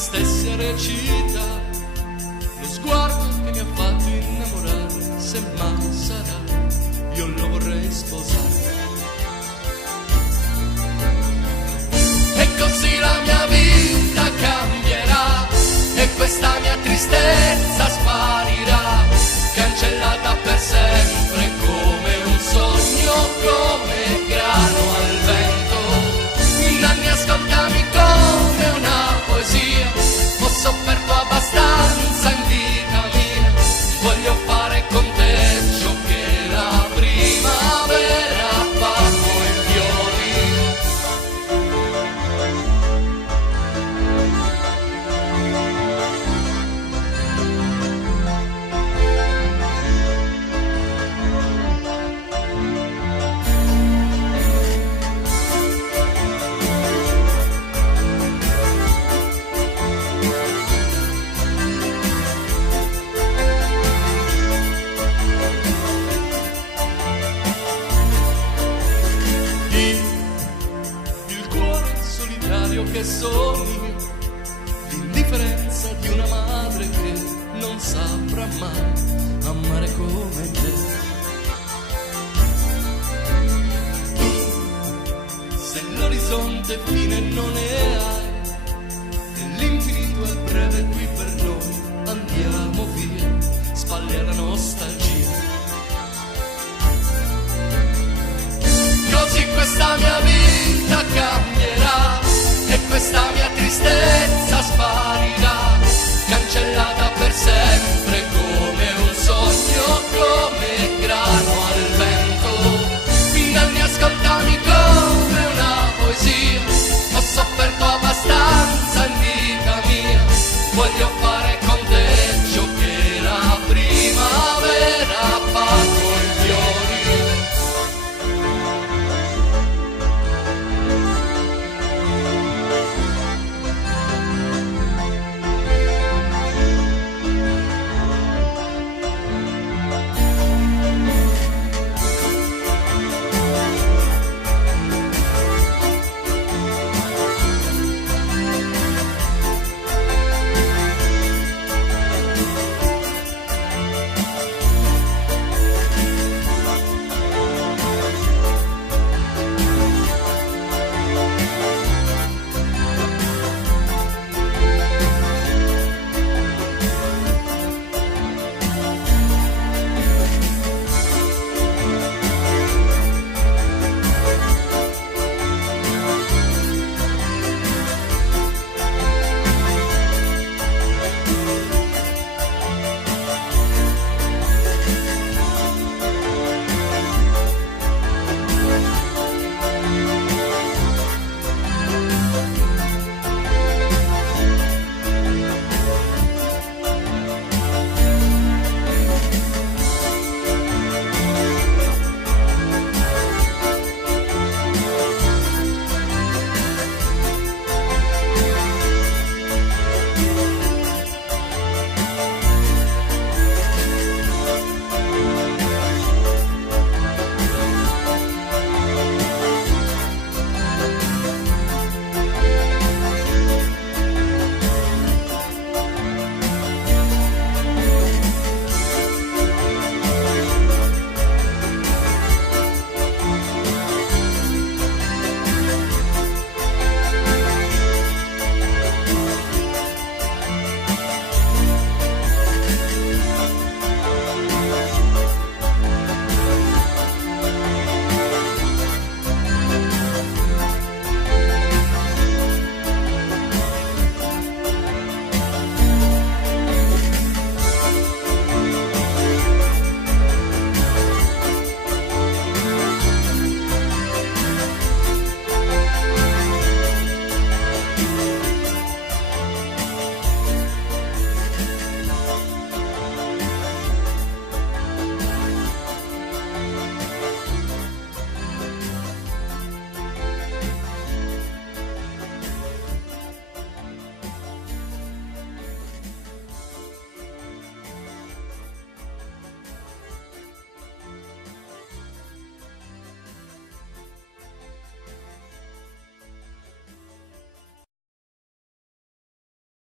stessi a recita, lo sguardo che mi ha fatto innamorare, se mai sarà, io lo vorrei sposare. E così la mia vita cambierà, e questa mia tristezza sparirà, cancellata per sempre come un sogno, come grano al vento. Nanni, ascoltami come una poesia, ho sofferto abbastanza in vita mia, voglio fare con te ciò che la primavera fa coi fiori. Il cuore solitario che sono io, l'indifferenza di una madre che non saprà mai amare come te. Se l'orizzonte fine non ne hai, e l'infinito è breve qui per noi, andiamo via, spalle alla nostalgia. Così questa mia vita cambierà, e questa mia tristezza